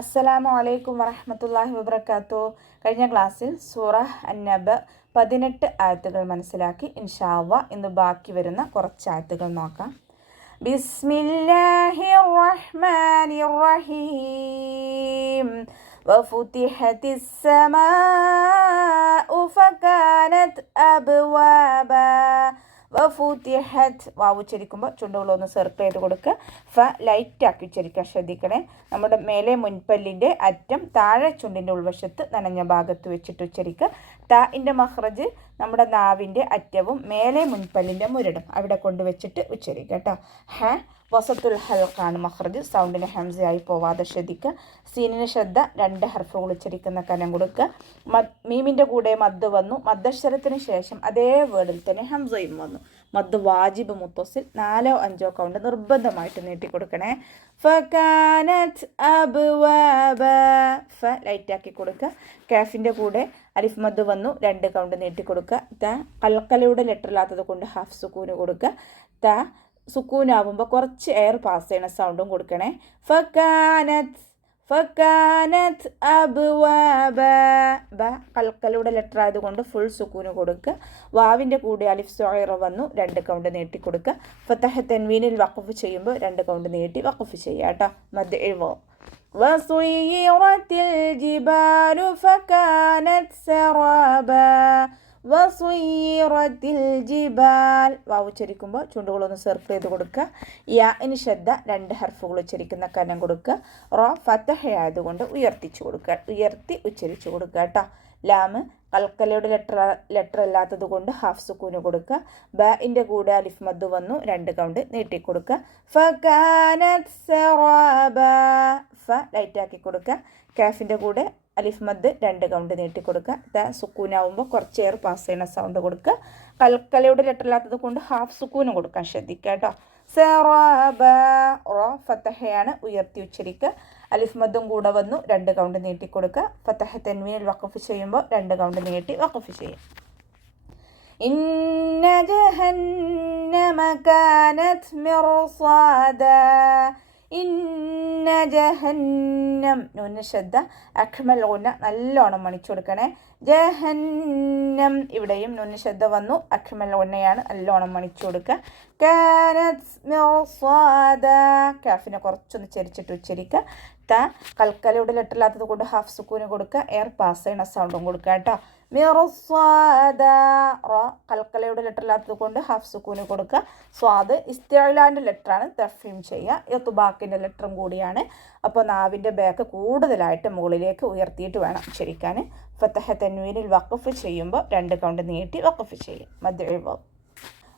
അസ്സലാമു അലൈക്കും വറഹ്മത്തുള്ളാഹി വബറകാതുഹു. കഴിഞ്ഞ ക്ലാസ്സിൽ സൂറ അന്നബ 18 ആയത്തുകൾ മനസ്സിലാക്കി. ഇൻഷാ അല്ലാഹ് ഇന്ന് ബാക്കി വരുന്ന കുറച്ച് ആയത്തുകൾ നോക്കാം. ബിസ്മില്ലാഹിർ റഹ്മാനിർ റഹീം. വഫുതിഹത്തിസ് സമാഉ ഫകാനത് അബ്വാബ. വഫുതിഹത്ത് വാവ് ഉച്ചരിക്കുമ്പോൾ ചുണ്ടുകളൊന്ന് സർക്കിൾ ചെയ്ത് കൊടുക്കുക. ഫ ലൈറ്റാക്കി ഉച്ചരിക്കാൻ ശ്രദ്ധിക്കണേ. നമ്മുടെ മേലെ മുൻപല്ലിൻ്റെ അറ്റം താഴെ ചുണ്ടിൻ്റെ ഉൾവശത്ത് നനഞ്ഞ ഭാഗത്ത് വെച്ചിട്ട് ഉച്ചരിക്കുക. താഇൻ്റെ മഖ്റജ് നമ്മുടെ നാവിൻ്റെ അറ്റവും മേലെ മുൻപല്ലിൻ്റെ മുരടും അവിടെ കൊണ്ടുവച്ചിട്ട് ഉച്ചരിക്കുക കേട്ടോ. ഹ വസത്തുൽ ഹൽക്കാണ് മഖ്റജ്. സൗണ്ടിന് ഹംസയായി പോവാതെ ശ്രദ്ധിക്കുക. സീനിന് ശ്രദ്ധ. 2 ഹർഫുകൾ ഉച്ചരിക്കുന്ന കനം കൊടുക്കുക. മീമിൻ്റെ കൂടെ മദ് വന്നു. മദ്ദക്ഷരത്തിന് ശേഷം അതേ വേർഡിൽ തന്നെ ഹംസയും വന്നു. മദ് വാജിബ് മുത്തസിൽ 4ഓ 5ഓ കൗണ്ട് നിർബന്ധമായിട്ട് നീട്ടിക്കൊടുക്കണേ. ഫകാനത് അബ്വാബ. ഫ ലൈറ്റാക്കി കൊടുക്കുക. കാഫിൻ്റെ കൂടെ അലിഫ് മദ് വന്നു. 2 കൗണ്ട് നീട്ടിക്കൊടുക്കുക. ത കൽക്കലയുടെ ലെറ്ററില്ലാത്തത് കൊണ്ട് ഹാഫ് സുക്കൂന് കൊടുക്കുക. ത സുക്കൂനാവുമ്പോൾ കുറച്ച് എയർ പാസ് ചെയ്യണ സൗണ്ടും കൊടുക്കണേ. ഫകാനത് അബ്വാബ. ബ കൽക്കലയുടെ ലെറ്റർ ആയതുകൊണ്ട് ഫുൾ സുക്കൂന് കൊടുക്കുക. വാവിൻ്റെ കൂടെ അലിഫ് സ്വൈറ വന്നു. 2 കൗണ്ട് നീട്ടി കൊടുക്കുക. ഫതഹ തൻവീനിൽ വഖഫ് ചെയ്യുമ്പോൾ 2 കൗണ്ട് നീട്ടി വഖഫ് ചെയ്യുക കേട്ടോ. മദ് ഇവ വസുയ്യിറത്തിൽ ജിബാലു ഫകാനത് സറാബ. വസുയ്യിറത്തിൽ ജിബാൽ വാവ് ഉച്ചരിക്കുമ്പോൾ ചുണ്ടുകളൊന്ന് സർക്കിൾ ചെയ്ത് കൊടുക്കുക. യാഇന് ശ്രദ്ധ. 2 ഹർഫുകൾ ഉച്ചരിക്കുന്ന കനം കൊടുക്കുക. റോ ഫതഹ ആയതുകൊണ്ട് ഉയർത്തിച്ചു കൊടുക്കുക. ഉയർത്തി ഉച്ചരിച്ചു കൊടുക്കുക കേട്ടോ. ലാമ് കൽക്കലയുടെ ലെറ്റർ അല്ലാത്തത് കൊണ്ട് ഹാഫ് സുക്കൂന് കൊടുക്കുക. ബഇൻ്റെ കൂടെ അലിഫ് മദ് വന്നു. 2 കൗണ്ട് നീട്ടിക്കൊടുക്കുക. ഫകാനത് സറാബ. ഫ ലൈറ്റാക്കി കൊടുക്കുക. കാഫിൻ്റെ കൂടെ അലിഫ് മദ് 2 കൗണ്ട് നീട്ടിക്കൊടുക്കുക. ത സുക്കൂനാവുമ്പോൾ കുറച്ച് എയർ പാസ് ചെയ്യുന്ന സൗണ്ട് കൊടുക്കുക. കൽക്കലയുടെ ലെറ്റർ ഇല്ലാത്തത് കൊണ്ട് ഹാഫ് സുക്കൂനും കൊടുക്കാൻ ശ്രദ്ധിക്കുക കേട്ടോ. സറാബ. റോ ഫതഹയാണ്. ഉയർത്തി ഉച്ചരിക്കുക. അലിഫ് മദ്ദും കൂടെ വന്നു. 2 കൗണ്ട് നീട്ടിക്കൊടുക്കുക. ഫതഹ തൻവീനിൽ വഖഫ് ചെയ്യുമ്പോൾ 2 കൗണ്ട് നീട്ടി വഖഫ് ചെയ്യും. ഇന്ന ജഹന്നമ കാനത് മിർസാദ. ഇന്ന ജഹന്നം നൂന് ശ്രദ്ധ. അഖ്മൽ ഊന നല്ലോണം മണിച്ചു കൊടുക്കണേ. ജഹന്നം ഇവിടെയും നൂന് ശ്രദ്ധ വന്നു. അഖ്മൽ ഊനയാണ്. നല്ലോണം മണിച്ചു കൊടുക്കുക. കാനത് മിർസാദ. കാഫിനെ കുറച്ചൊന്ന് ചരിച്ചിട്ട് ഉച്ചരിക്കുക. ത കൽക്കലയുടെ ലെറ്റർ ഇല്ലാത്തത് കൊണ്ട് ഹാഫ് സുക്കൂന് കൊടുക്കുക. എയർ പാസ് ചെയ്യണ സൗണ്ടും കൊടുക്കുക കേട്ടോ. മിർസാദ. റോ കൽക്കലയുടെ ലെറ്റർ ഇല്ലാത്തത് കൊണ്ട് ഹാഫ് സുക്കൂന് കൊടുക്കുക. സ്വാദ് ഇസ്തിഅലാൻ്റെ ലെറ്ററാണ്. തഫീം ചെയ്യുക. ഇത്ബാക്കിൻ്റെ ലെറ്ററും കൂടിയാണ്. അപ്പോൾ നാവിൻ്റെ ബാക്ക് കൂടുതലായിട്ട് മുകളിലേക്ക് ഉയർത്തിയിട്ട് വേണം ഉച്ചരിക്കാൻ. ഫതഹ തൻവീനിൽ വഖഫ് ചെയ്യുമ്പോൾ 2 കൗണ്ട് നീട്ടി വഖഫ് ചെയ്യും. മദ് ഇവ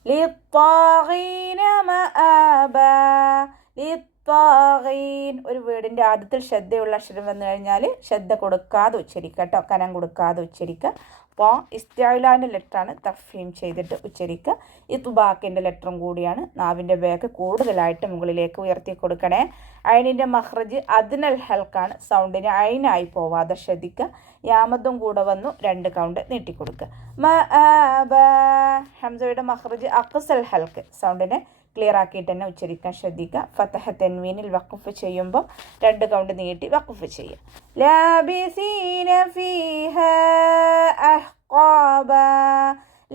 ലിത്വാഗീന മആബ. ലിത്വാഗീൻ ഒരു വേർഡിൻ്റെ ആദ്യത്തിൽ ശ്രദ്ധയുള്ള അക്ഷരം വന്നു കഴിഞ്ഞാൽ ശ്രദ്ധ കൊടുക്കാതെ ഉച്ചരിക്കുക കേട്ടോ. കനം കൊടുക്കാതെ ഉച്ചരിക്കുക. അപ്പോൾ ഇസ്തിഅലാൻ്റെ ലെറ്ററാണ്. തഫീം ചെയ്തിട്ട് ഉച്ചരിക്കുക. ഇത്ബാക്കിൻ്റെ ലെറ്ററും കൂടിയാണ്. നാവിൻ്റെ ബാക്ക് കൂടുതലായിട്ട് മുകളിലേക്ക് ഉയർത്തി കൊടുക്കണേ. ഐനിൻ്റെ മഖ്റജ് അദ്നൽ ഹൽക്കാണ്. സൗണ്ടിന് ഐനായി പോവാതെ ശ്രദ്ധിക്കുക. യാമദ്ദും കൂടെ വന്നു. 2 കൗണ്ട് നീട്ടിക്കൊടുക്കുക. മആബ. ഹംസയുടെ മഖ്റജ് അഖ്സൽ ഹൽക്ക്. സൗണ്ടിനെ ക്ലിയർ ആക്കിയിട്ട് തന്നെ ഉച്ചരിക്കാൻ ശ്രദ്ധിക്കുക. ഫതഹ തൻവീനിൽ വഖഫ് ചെയ്യുമ്പോൾ 2 കൗണ്ട് നീട്ടി വഖഫ് ചെയ്യുക. ലാബിസീന ഫീഹാ അഹ്ഖാബ.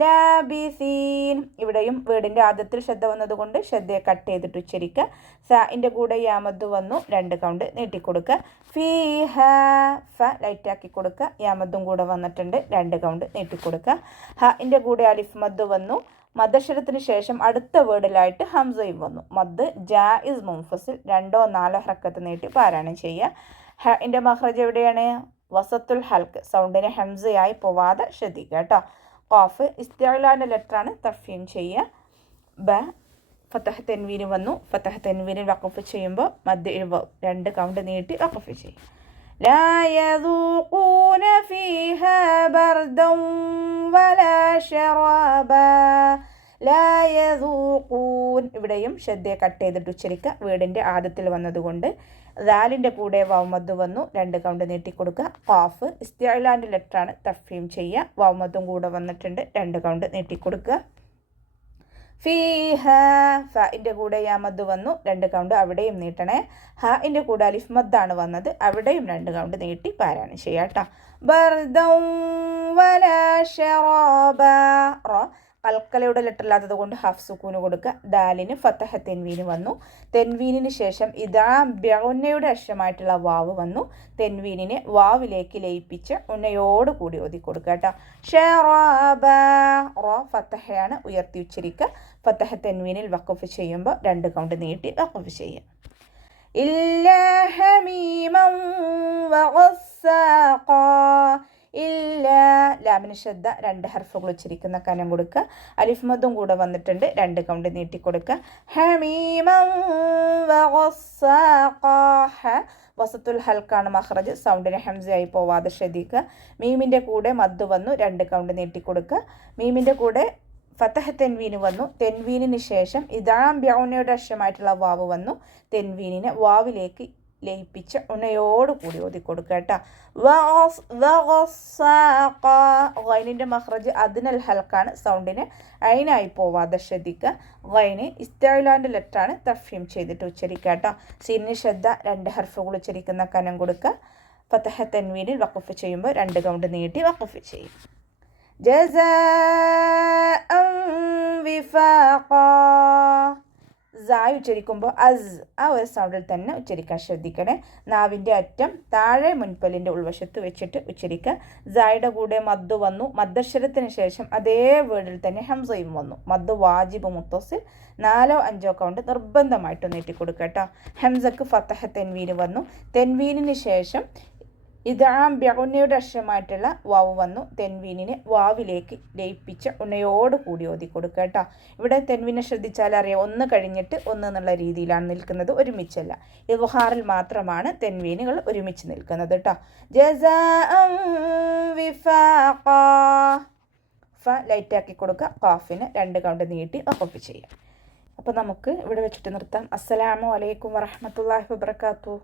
ലാബിസീൻ ഇവിടെയും വേർഡിൻ്റെ ആദ്യത്തിൽ ശ്രദ്ധ വന്നതുകൊണ്ട് ശ്രദ്ധയെ കട്ട് ചെയ്തിട്ട് ഉച്ചരിക്കുക. സാഇൻ്റെ കൂടെ യാമദ് വന്നു. 2 കൗണ്ട് നീട്ടിക്കൊടുക്കുക. ഫീഹ ഫ ലൈറ്റാക്കി കൊടുക്കുക. യാമദ്ദും കൂടെ വന്നിട്ടുണ്ട്. 2 കൗണ്ട് നീട്ടിക്കൊടുക്കുക. ഹഇൻ്റെ കൂടെ അലിഫ് മദ് വന്നു. മദ്ദക്ഷരത്തിന് ശേഷം അടുത്ത വേർഡിലായിട്ട് ഹംസയും വന്നു. മദ് ജായിസ് മുൻഫസിൽ 2ഓ 4ഓ ഹർക്കത്ത് നീട്ടി പാരായണം ചെയ്യുക. ഹഇൻ്റെ മഖ്റജ് എവിടെയാണ്? വസത്തുൽ ഹൽക്ക്. സൗണ്ടിന് ഹംസയായി പോവാതെ ശ്രദ്ധിക്കുക കേട്ടോ. ഖാഫ് ഇസ്തിഅലാൻ്റെ ലെറ്ററാണ്. തഫീം ചെയ്യുക. ബ ഫതഹ തൻവീന് വന്നു. ഫതഹ തൻവീനിൽ വഖഫ് ചെയ്യുമ്പോൾ മദ് ഇവ 2 കൗണ്ട് നീട്ടി വഖഫ് ചെയ്യും. ലാ യദൂഖൂന ഫീഹാ ബർദൻ വലാ ശറാബ. ലാ യദൂഖൂൻ ഇവിടെയും ശ്രദ്ധയെ കട്ട് ചെയ്തിട്ട് ഉച്ചരിക്കുക. വേർഡിൻ്റെ ആദ്യത്തിൽ വന്നതുകൊണ്ട് ദാലിൻ്റെ കൂടെ വൗമദ് വന്നു. 2 കൗണ്ട് നീട്ടിക്കൊടുക്കുക. ഖാഫ് ഇസ്തിഅലാൻ്റെ ലെറ്ററാണ്. തഫീം ചെയ്യുക. വൗമദും കൂടെ വന്നിട്ടുണ്ട്. 2 കൗണ്ട് നീട്ടിക്കൊടുക്കുക. ഫീഹ ഫഇൻ്റെ കൂടെ യാമദ് വന്നു 2 കൗണ്ട് അവിടെയും നീട്ടണേ. ഹാഇൻ്റെ കൂടെ അലിഫ് മദ്ദാണ് വന്നത്, അവിടെയും 2 കൗണ്ട് നീട്ടി പാരായണം ചെയ്യാട്ടോ. ബർദൗ വലാ ശറാബ റ കൽക്കലയുടെ ലെറ്റർ ഇല്ലാത്തത് കൊണ്ട് ഹാഫ് സുക്കൂന് കൊടുക്കുക. ദാലിന് ഫത്തഹ തെൻവീന് വന്നു. തെൻവീനിന് ശേഷം ഇതാ ബ്യൗന്നയുടെ അക്ഷരമായിട്ടുള്ള വാവ് വന്നു. തെൻവീനിനെ വാവിലേക്ക് ലയിപ്പിച്ച് ഉന്നയോട് കൂടി ഓതി കൊടുക്കുക കേട്ടോ. ഷറാബ റോ ഫത്തഹയാണ്, ഉയർത്തി ഉച്ചരിക്കുക. ഫത്തഹ തെൻവീനിൽ വഖഫ് ചെയ്യുമ്പോൾ 2 കൗണ്ട് നീട്ടി വഖഫ് ചെയ്യുക. ഇല്ല ഹമീമൻ വഗസ്സാഖ ഇല്ല ലാമിന് ശ്രദ്ധ 2 ഹർഫുകൾ ഉച്ചരിക്കുന്ന കനം കൊടുക്കുക. അലിഫ് മദ്ദും കൂടെ വന്നിട്ടുണ്ട്, 2 കൗണ്ട് നീട്ടി കൊടുക്കുക. ഹമീമൻ വഗസ്സാഖ വസത്തുൽ ഹൽക്കാണ് മഖ്റജ്, സൗണ്ടിന് ഹംസയായി പോവാതെ ശ്രദ്ധിക്കുക. മീമിൻ്റെ കൂടെ മദ്ദ് വന്നു, 2 കൗണ്ട് നീട്ടി കൊടുക്കുക. മീമിൻ്റെ കൂടെ ഫത്തഹ തെൻവീന് വന്നു. തെൻവീനിന് ശേഷം ഇദാം ബ്യൗനയുടെ അക്ഷരമായിട്ടുള്ള വാവ് വന്നു. തെൻവീനിനെ വാവിലേക്ക് ലയിപ്പിച്ച് ഉണയോട് കൂടി ഓതി കൊടുക്കുക കേട്ടോ. ഗൈനിൻ്റെ മഖ്റജ് അദ്നൽ ഹൽക്കാണ്, സൗണ്ടിന് അയിനായി പോവാതെ ശ്രദ്ധിക്കുക. ഗൈന് ഇസ്തിഅലാൻ്റെ ലെറ്ററാണ്, തഫ്ഹീം ചെയ്തിട്ട് ഉച്ചരിക്കുക കേട്ടോ. സീനിന് ശ്രദ്ധ 2 ഹർഫുകൾ ഉച്ചരിക്കുന്ന കനം കൊടുക്കുക. ഫത്തഹ തെൻവീനിൽ വഖഫ് ചെയ്യുമ്പോൾ 2 കൗണ്ട് നീട്ടി വഖഫ് ചെയ്യും. ജസാഅൻ വിഫാഖാ സായ് ഉച്ചരിക്കുമ്പോൾ അസ് ആ ഒരു സൗണ്ടിൽ തന്നെ ഉച്ചരിക്കാൻ ശ്രദ്ധിക്കണേ. നാവിൻ്റെ അറ്റം താഴെ മുൻപല്ലിൻ്റെ ഉൾവശത്ത് വെച്ചിട്ട് ഉച്ചരിക്കുക. സായുടെ കൂടെ മദ്ദ് വന്നു. മദ്ദക്ഷരത്തിന് ശേഷം അതേ വേർഡിൽ തന്നെ ഹംസയും വന്നു. മദ്ദ് വാജിബ് മുത്തസിൽ 4 or 5 കൗണ്ട് നിർബന്ധമായിട്ട് നീട്ടിക്കൊടുക്കുക കേട്ടോ. ഹംസക്ക് ഫത്തഹ തെൻവീന് വന്നു. തെൻവീനിന് ശേഷം ഇദാം ബ്യൗനയുടെ അക്ഷരമായിട്ടുള്ള വാവ് വന്നു. തെൻവീനിനെ വാവിലേക്ക് ലയിപ്പിച്ച് ഉണയോട് കൂടി ഓതി കൊടുക്കുക കേട്ടോ. ഇവിടെ തെൻവീനെ ശ്രദ്ധിച്ചാൽ അറിയാം, 1 കഴിഞ്ഞിട്ട് 1 എന്നുള്ള രീതിയിലാണ് നിൽക്കുന്നത്, ഒരുമിച്ചല്ല. ഇദ്ഹാറിൽ മാത്രമാണ് തെൻവീനുകൾ ഒരുമിച്ച് നിൽക്കുന്നത് കേട്ടോ. ജസാഅൻ വിഫാഖാ ഫ ലൈറ്റാക്കി കൊടുക്കുക. ഖാഫിന് 2 കൗണ്ട് നീട്ടി വഖഫ് ചെയ്യാം. അപ്പോൾ നമുക്ക് ഇവിടെ വെച്ചിട്ട് നിർത്താം. അസ്സലാമു അലൈക്കും വറഹ്മത്തുള്ളാഹി വബറകാതുഹു.